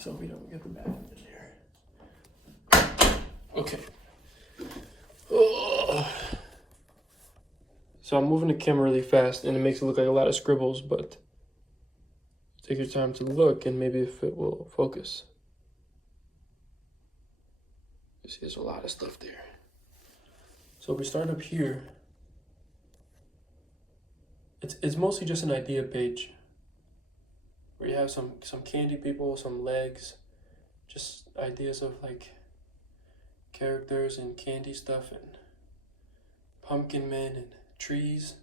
so we don't get the bad in there. Okay. Ugh. So I'm moving the camera really fast and it makes it look like a lot of scribbles, but take your time to look and maybe if it will focus. You see there's a lot of stuff there. So we start up here. It's mostly just an idea page where you have some candy people, some legs, just ideas of like characters and candy stuff and pumpkin men and trees.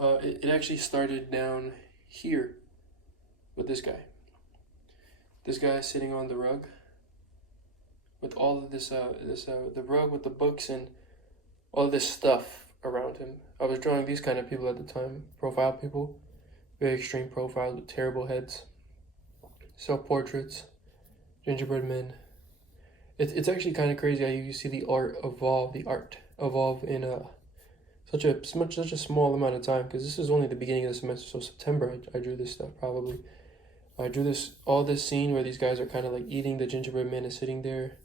It actually started down here with this guy. This guy sitting on the rug with all of this, the rug with the books and all this stuff around him. I was drawing these kind of people at the time, profile people, very extreme profiles with terrible heads, self-portraits, gingerbread men. It's actually kind of crazy how you see the art evolve in such a small amount of time, because this is only the beginning of the semester. So September I drew this stuff probably. I drew all this scene where these guys are kind of like eating. The gingerbread man is sitting there.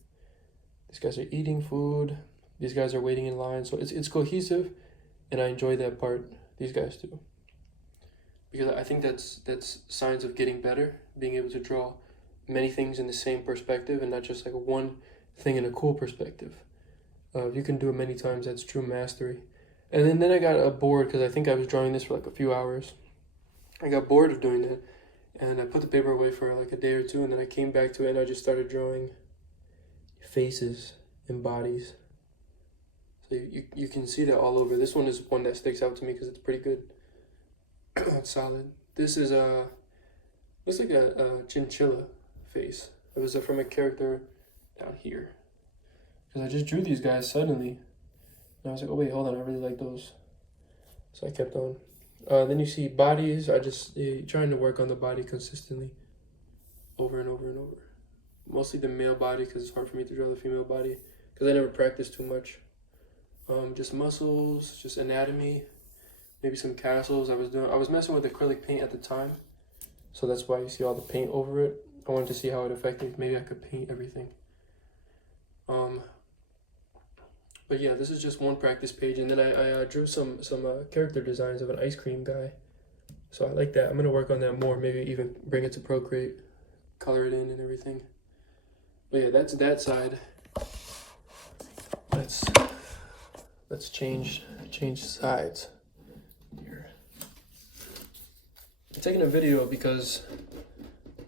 These guys are eating food. These guys are waiting in line. So it's cohesive, and I enjoy that part. These guys do, because I think that's signs of getting better, being able to draw many things in the same perspective and not just like one thing in a cool perspective. If you can do it many times, that's true mastery. And then I got bored because I think I was drawing this for like a few hours. I got bored of doing that, and I put the paper away for like a day or two, and then I came back to it and I just started drawing faces and bodies. So you can see that all over. This one is one that sticks out to me because it's pretty good. It's solid. This is looks like a chinchilla face. It was from a character down here. Because I just drew these guys suddenly. And I was like, oh wait, hold on, I really like those. So I kept on. Then you see bodies. I just trying to work on the body consistently. Over and over and over. Mostly the male body because it's hard for me to draw the female body. Because I never practiced too much. Just muscles, just anatomy. Maybe some castles. I was messing with acrylic paint at the time. So that's why you see all the paint over it. I wanted to see how it affected. Maybe I could paint everything. But yeah, this is just one practice page, and then I drew some character designs of an ice cream guy. So I like that. I'm gonna work on that more. Maybe even bring it to Procreate, color it in and everything. But yeah, that's that side. Let's change sides here. I'm taking a video because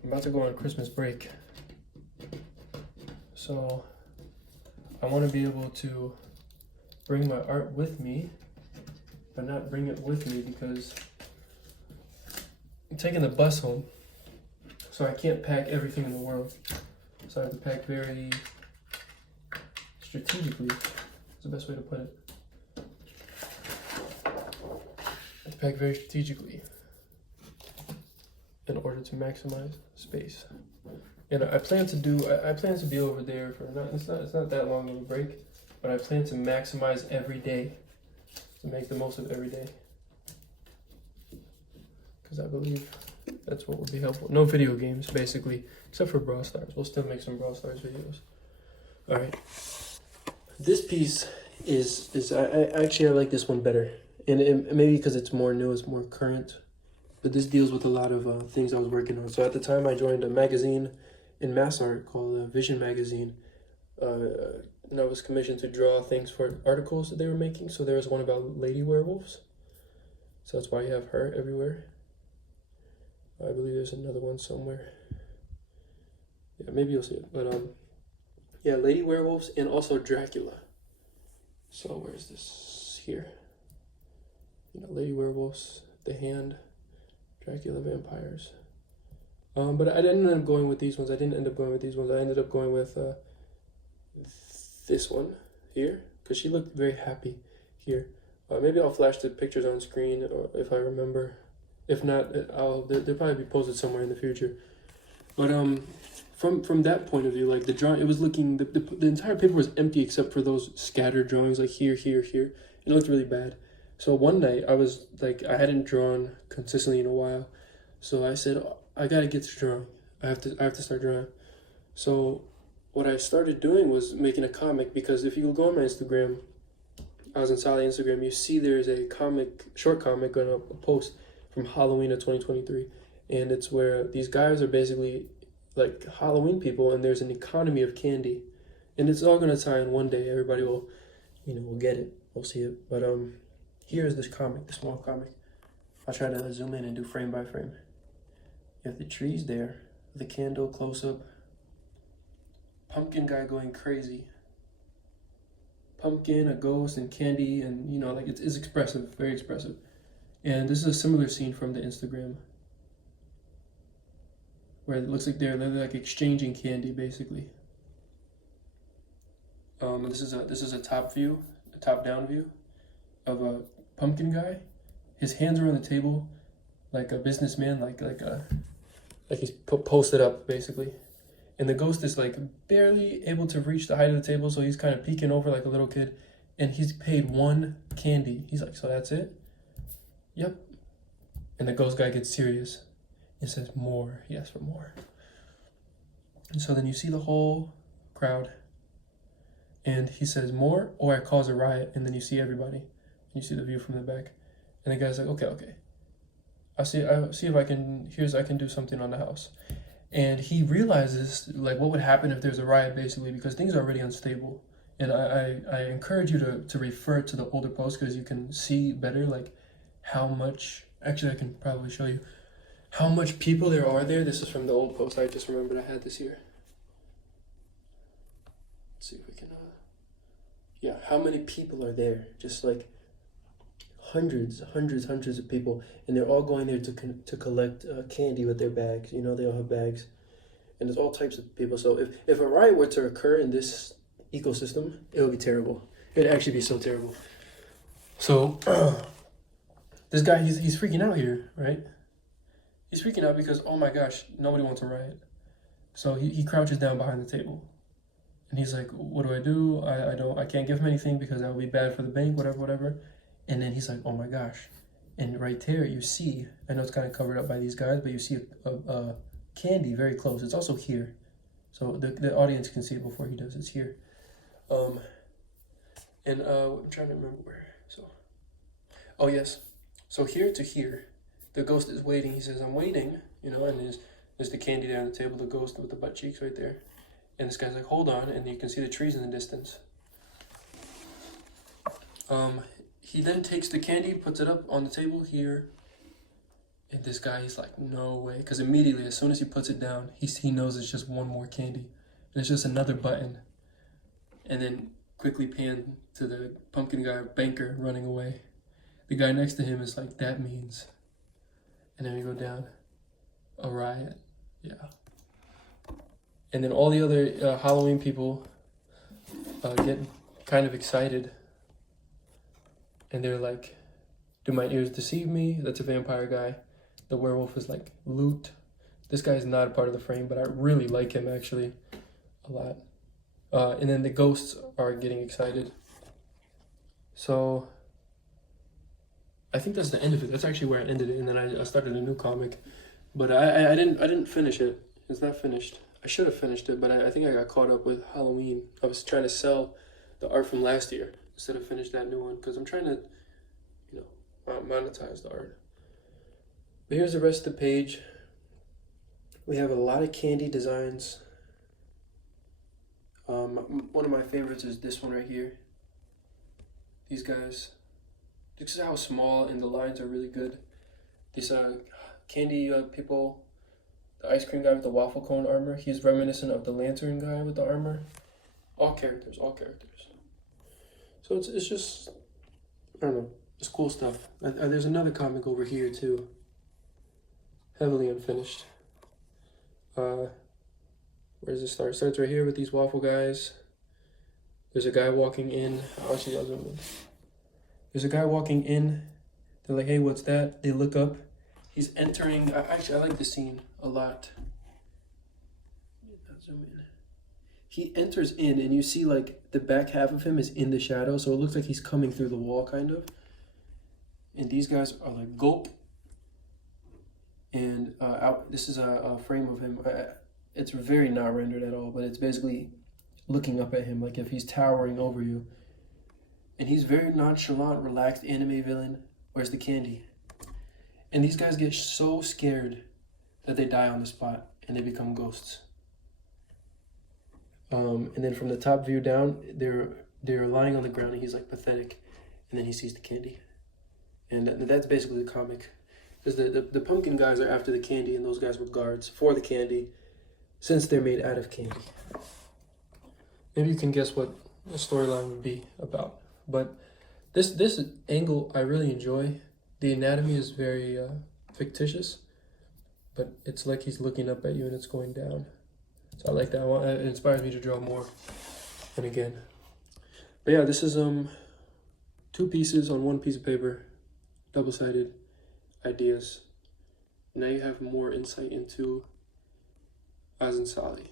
I'm about to go on Christmas break. So I want to be able to bring my art with me, but not bring it with me because I'm taking the bus home. So I can't pack everything in the world. So I have to pack very strategically. That's the best way to put it. I have to pack very strategically in order to maximize space. And I plan to be over there for it's not that long of a break, but I plan to maximize every day, to make the most of every day. Because I believe that's what would be helpful. No video games, basically, except for Brawl Stars. We'll still make some Brawl Stars videos. All right. This piece is I actually like this one better, and maybe because it's more new, it's more current. But this deals with a lot of things I was working on. So at the time, I joined a magazine in mass art called Vision Magazine, and I was commissioned to draw things for articles that they were making. So there was one about lady werewolves, so that's why you have her everywhere. I believe there's another one somewhere. Yeah, maybe you'll see it. But yeah, lady werewolves and also Dracula. So where's this? Here. You know, lady werewolves, the hand, Dracula, vampires. But I didn't end up going with these ones. I ended up going with this one here, because she looked very happy here. Maybe I'll flash the pictures on screen, or if I remember. If not, they'll probably be posted somewhere in the future. But from that point of view, like the drawing, it was looking, the entire paper was empty except for those scattered drawings, like here, here, here. It looked really bad. So one night I was like, I hadn't drawn consistently in a while. So I said, I gotta get to drawing. I have to start drawing. So what I started doing was making a comic, because if you go on my Instagram, Azensali Instagram, you see there's a short comic on a post from Halloween of 2023, and it's where these guys are basically like Halloween people, and there's an economy of candy, and it's all gonna tie in one day. Everybody will, will get it. We'll see it. But here's this comic, the small comic. I'll try to zoom in and do frame by frame. You have the trees there, the candle close up, pumpkin guy going crazy. Pumpkin, a ghost, and candy, and like it's expressive, very expressive. And this is a similar scene from the Instagram, where it looks like they're like exchanging candy, basically. This is a top view, a top down view of a pumpkin guy. His hands are on the table, like a businessman, like he's posted up, basically. And the ghost is like barely able to reach the height of the table, so he's kind of peeking over like a little kid. And he's paid 1 candy. He's like, so that's it? Yep. And the ghost guy gets serious. He says, more. He asks for more. And so then you see the whole crowd. And he says, more, or I cause a riot. And then you see everybody. And you see the view from the back. And the guy's like, okay. I'll see if I can do something on the house. And he realizes like what would happen if there's a riot, basically, because things are already unstable. And I encourage you to refer to the older posts, because you can see better like how much, actually I can probably show you how much people there are there. This is from the old post. I just remembered I had this here. Let's see if we can, yeah, how many people are there? Just like hundreds of people, and they're all going there to collect candy with their bags. They all have bags, and there's all types of people. So if a riot were to occur in this ecosystem, it would be terrible. It'd actually be so terrible. So this guy, he's freaking out here, right? He's freaking out because, oh my gosh, nobody wants a riot. So he crouches down behind the table, and he's like, what do? I can't give him anything because that would be bad for the bank, whatever. And then he's like, oh my gosh. And right there, you see, I know it's kind of covered up by these guys, but you see a candy very close. It's also here. So the audience can see it before he does. It's here. I'm trying to remember where. Oh yes. So here to here, the ghost is waiting. He says, I'm waiting, and there's the candy there on the table, the ghost with the butt cheeks right there. And this guy's like, hold on, and you can see the trees in the distance. He then takes the candy, puts it up on the table here, and this guy, he's like, no way, because immediately, as soon as he puts it down, he knows it's just one more candy, and it's just another button. And then quickly pan to the pumpkin guy, banker, running away. The guy next to him is like, that means, and then we go down, a riot, yeah. And then all the other Halloween people get kind of excited. And they're like, do my ears deceive me? That's a vampire guy. The werewolf is like, loot. This guy is not a part of the frame, but I really like him, actually, a lot. And then the ghosts are getting excited. So I think that's the end of it. That's actually where I ended it. And then I started a new comic. But I didn't finish it. It's not finished. I should have finished it, but I think I got caught up with Halloween. I was trying to sell the art from last year instead of finish that new one, because I'm trying to, monetize the art. But here's the rest of the page. We have a lot of candy designs. One of my favorites is this one right here. These guys. This is how small, and the lines are really good. These candy people. The ice cream guy with the waffle cone armor. He's reminiscent of the lantern guy with the armor. All characters. So it's just, I don't know, it's cool stuff. There's another comic over here too. Heavily unfinished. Where does it start? It starts right here with these waffle guys. There's a guy walking in. Actually, I'll zoom in. There's a guy walking in. They're like, hey, what's that? They look up. He's entering. Actually, I like this scene a lot. I'll zoom in. He enters in, and you see like the back half of him is in the shadow, so it looks like he's coming through the wall, kind of. And these guys are like, gulp. And this is a frame of him. It's very not rendered at all, but it's basically looking up at him like if he's towering over you. And he's very nonchalant, relaxed anime villain. Where's the candy? And these guys get so scared that they die on the spot and they become ghosts. And then from the top view down, they're lying on the ground and he's like pathetic, and then he sees the candy. And that's basically the comic. Because the pumpkin guys are after the candy, and those guys were guards for the candy, since they're made out of candy. Maybe you can guess what the storyline would be about. But this angle I really enjoy. The anatomy is very fictitious, but it's like he's looking up at you and it's going down. So I like that. It inspires me to draw more. And again. But yeah, this is 2 pieces on 1 piece of paper, double-sided ideas. Now you have more insight into Azensali.